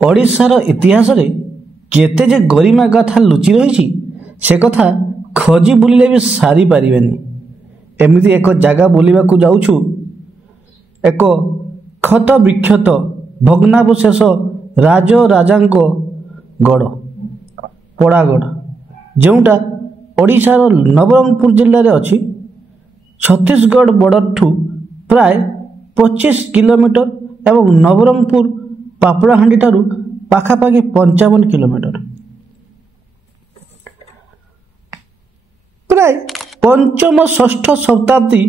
ओडिशार इतिहास रे केते जे गरिमा गाथा लुचि रही से कथा खोजी बुलिले भी सारी पारिबेनी। एमिति एक जगह बुलिबा को जाउछु, एक क्षत विक्षत भग्नावशेष राज राजांको गढ़ पड़ागढ़ जोटा ओडिशार नवरंगपुर जिले में अच्छी छत्तीसगढ़ बॉर्डर ठू प्राय 25 किलोमीटर एवं नवरंगपुर पापड़ाहांडी ठारू पाखापाखि 55 किलोमीटर। प्राय पंचम षष्ठ शताब्दी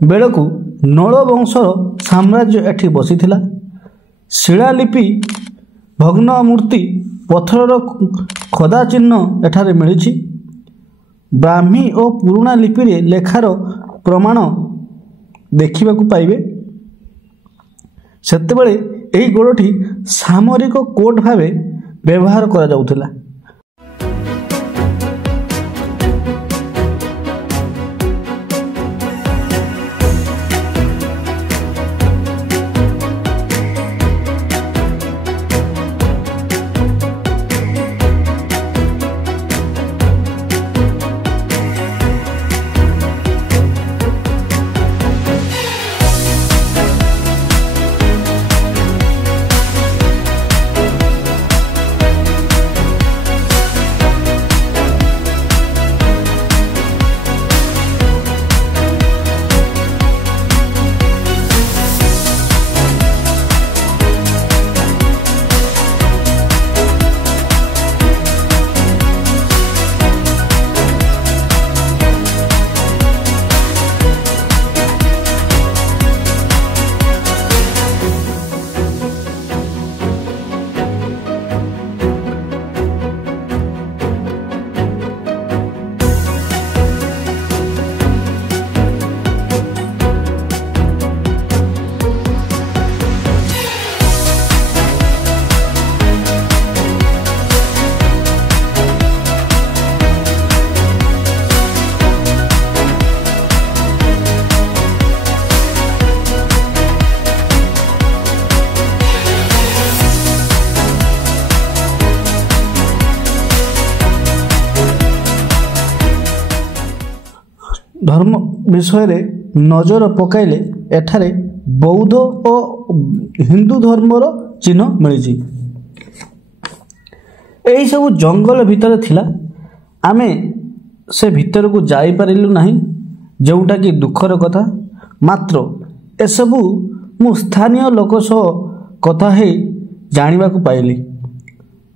बेलू नल वंशर साम्राज्य एठी बसीथिला। शिलालिपि भग्न मूर्ति पत्थर खोदा चिन्ह एठारे मिली। ब्राह्मी और पुराणा लिपि रे लेखार प्रमाण देखा पाइबे। सेतेबेले एही गढ़टी सामरिक कोर्ट भाव व्यवहार करा जाउथिला। धर्म विषय रे नजर पकाइले एठारे बौद्ध और हिंदू धर्मर चिन्ह मिली। यही सब जंगल भितर थिला। आमे से भितर को जाई पारिलु नाही, जोटा कि दुखर कथा। मात्र एसबू मु स्थानीय लोक सह कथा है जानिबा को पाइली।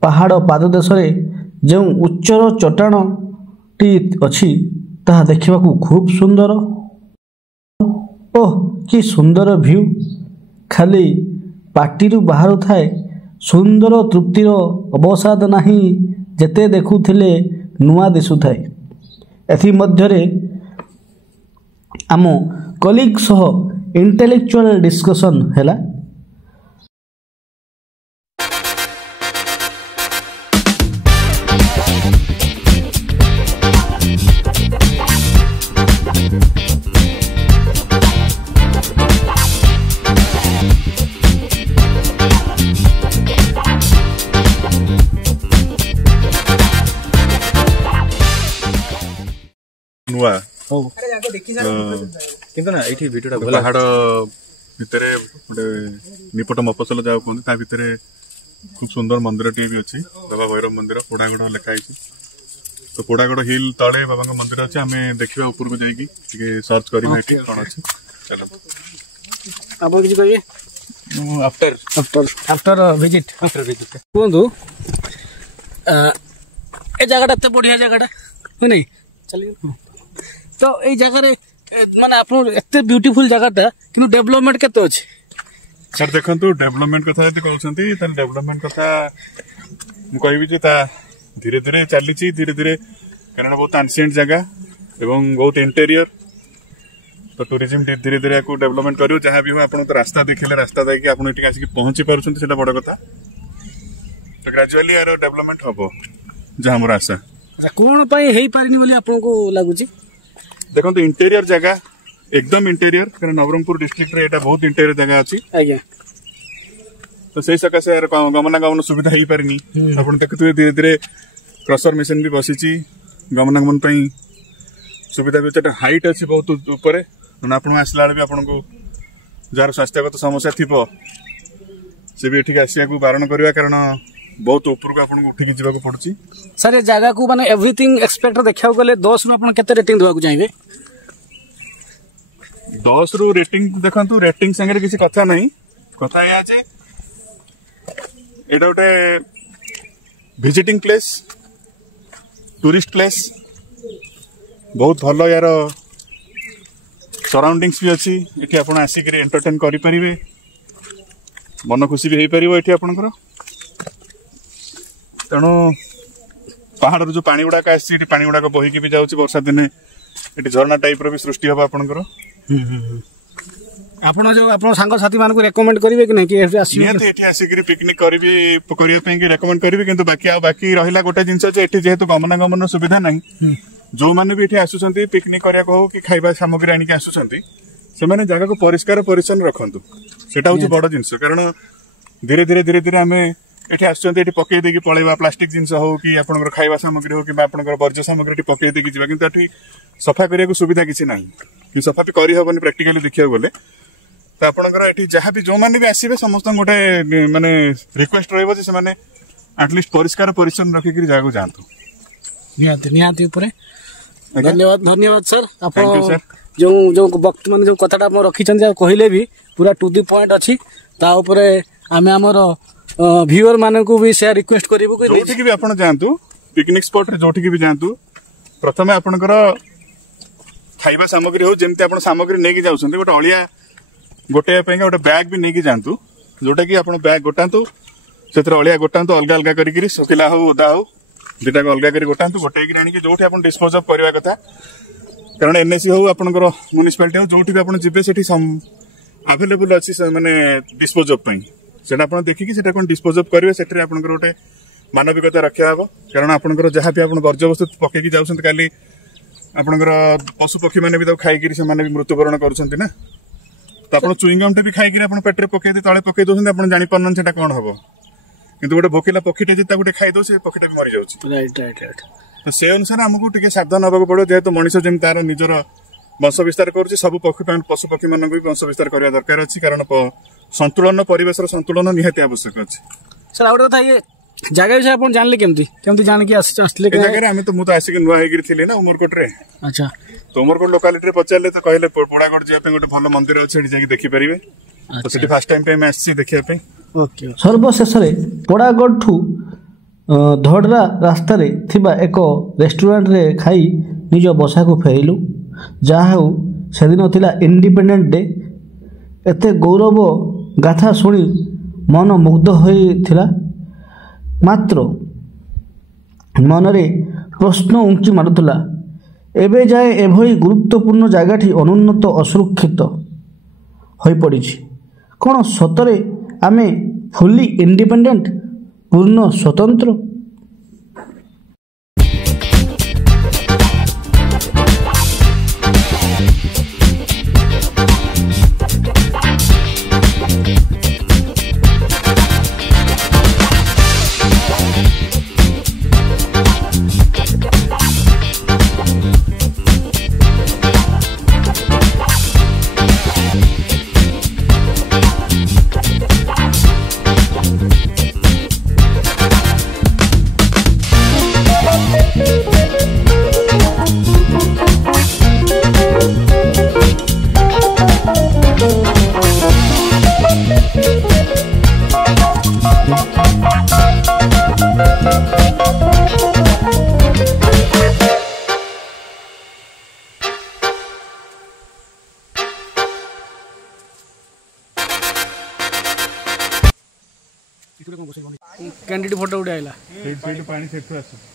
पहाड़ पाददेश रे जो उच्चर चट्टाण टी अछि ताहा देखा खूब सुंदर। ओह कि सुंदर व्यू, खाली पाटिरु बाहर थाए सुंदर तृप्तिर अवसाद नाही। जेते देखुथिले नुआ दिसुथाए। एथि मध्यरे आम कलिग सह इंटेलेक्चुअल डिस्कशन हैला। नुआ किंतु ना ये भिडियोटा पहाड़ भितर गोटे निपट मफसल जहाँ कहते ता भितर खूब सुंदर मंदिर टे भी अच्छी बाबा भैरव मंदिर पोड़ागढ़ लिखाई तो पोड़ागढ़ हिल तले बाबा मंदिर अच्छे आम देखा ऊपर को जाकि सर्च कौन अच्छे चलो आप किसी कहिए आफ्टर आफ्टर आफ्टर विजिट कहतु ए जगह एत बढ़िया जगह नहीं चलिए तो ये जगह माने आप एत ब्यूटीफुल जगह कि डेवलपमेंट केते अच्छे सर देखो डेवलपमेंट कथा यदि कहते डेवलपमेंट कथा मुझे धीरे धीरे चली धीरे धीरे कारण बहुत एंशिएंट जगह एवं बहुत इंटेरियर तो टूरिज्म धीरे धीरे डेवलपमेंट करियो जहाँ भी हो आप तो रास्ता देखिले रास्ता देखिए आप आसिक पहुंची पार्टी से बड़ कथा तो ग्रेजुअली यार डेवलपमेंट हम जहाँ मोर आशा कौन पाई पारिनी बोली आपको लगुच देखो इंटेरियर जगह एकदम इंटेरियर कारण नवरंगपुर डिस्ट्रिक्ट रे एटा बहुत इंटेरियर जगह अच्छी आज्ञा तो सही सकाशे यार गमनागमन सुविधा हो पारिनी आपन देखुए धीरे धीरे क्रसर मशीन भी बसी गमनागमन सुविधा भी अच्छे हाइट अच्छी बहुत ऊपर आप आसला भी आपन को जार स्वास्थ्यगत समस्या थी से भी एठिक आसिया को बारण करवा कारण बहुत ऊपर को आपन उठिक जावाक पड़ुची सर ये जगह को माने एवरीथिंग एक्सपेक्ट देखा गले 10 रु आपन केते रेटिंग देवा चाहिए 10 रु रेटिंग देखंतु रेटिंग संगे किसी कथा नहीं कथा या जे एटा गोटे विजिटिंग प्लेस टूरिस्ट प्लेस बहुत भलो यार सराउंडिंग्स भी अच्छी एठी आपण आसिक एंटरटेन करि परिबे मन खुशी भी हो पार ये आपंकर तेणु पहाड़ जो पानी गुड़ाक आसी पानी गुड़ाक बहिकी भी जाऊँगी वर्षा दिने ये झरना टाइप रो भी सृष्टि हम आपंकर आपण जो आप सांगसाथी मान रेकमेंड करेंगे कि नहीं कि निहाती एठी आसिक पिकनिक करी रेकमेंड करी कि बाकी रहा गोटे जिनस जेहेतु गमनागमन सुविधा ना जो मैंने भी आसुँच पिकनिक करने हो कि खाଇବା सामग्री आनिक आसुँच से जगह को परिष्कार परिच्छन्न रखु से बड़ जिनस कारण धीरे धीरे धीरे धीरे आम ये आसुँच पकई देकी पलैबा प्लास्टिक जिनस हो कि आप खाଇବା सामग्री हो कि वर्ज्य सामग्री पकई देकी जावा कि सफा करने सुविधा किसी ना कि सफा भी करहबनी प्राक्टिकली देखा गले तो आपंकर ये जहाँ भी जो मैंने भी आसवे समस्त गोटे माने रिक्वेस्ट रही एटलिस्ट परिष्कार परिच्छन्न रखिक जगह जातु निहाती धन्यवाद धन्यवाद सर आप जो जो वक्त मान जो कथा रखी कहले भी पूरा टू दी पॉइंट अच्छी आम आमर व्यूअर मान को भी से रिक्वेस्ट करूँ जो भी आप जातु पिकनिक स्पॉट रे जो भी जातु प्रथम आपणकर खाଇବା सामग्री हो जमी आप सामग्री नहीं जाऊँ गोटे अलिया गोटे गोटे बैग भी नहीं जातु जोटा कि आप बैग गोटातु से अलिया गोटातु अलग अलग कर सुखिला हो ओदा हो दुटा अलग कर गोटातु गोटे आनी जो डिस्पोज अफ करवा कथा कारण एनएससी हो आपंकर म्यूनिसिपालिटी हो जो भी आप जी अवेलेबल अच्छी माने डिस्पोज अफ से देखिए से डिस्पोज अफ करेंगे से गोटे मानविकता रक्षा हे कारण आपंकर जहाँ भी आप वर्ज्य वस्तु पकईकी जाऊँ काली आपंकर पशु पक्षी मैंने भी खाई से मृत्युवरण कर तो आप चुईंगम टे भी खाई पेटे पकई तले पकई दौरान आप जापार से कौन हम किंतु गोटे भोकिला पक्षीटे जी गोटे खाई दो से पक्षीटे भी मरी जाऊँ तो से अनुसार आमको टे सावधान हवा पड़ो जेहेतु मनीष जमी तार निजर वंश विस्तार करुच्ची सब पक्षी पशु पक्षी मान भी वंश विस्तार करने दरकार अच्छी कारण संतुलन परिवेश संतुलन निहाती आवश्यक अच्छी सर आउ कथा ये जगह विषय आप जानले केमती जानिक आसले तो मुझे आसिक नुआ होगी ना उमरकोट रे अच्छा तो उमरकोट लोकालिटी पचारे तो कहले पोड़ागढ़ जावाई गोटे भल मंदिर अच्छे देखिपारे तो से फास्ट टाइम आसी देखा सर्वशेष पोड़ागढ़ ठू धड़रा रास्तार एक रेस्टोरेंट रे खाई निज बसा को फेरिलु जहाँ से दिन थिला इंडिपेंडेंट डे एते गौरव गाथा शुणी मन मुग्ध होइथिला मात्र मनरे प्रश्न उंची मारुला एबे जाए एभली गुरुत्वपूर्ण जगह अनुन्नत असुरक्षित हो पड़ी कौन सतरे आमे फुली इंडिपेंडेंट पूर्ण स्वतंत्र। କ୍ୟାଣ୍ଡିଡ୍ ଫଟୋ ଗୋଟେ ଆଇଲା ସେଇଠୁ ପାଣି ସେଠୁ ଆସୁଛି।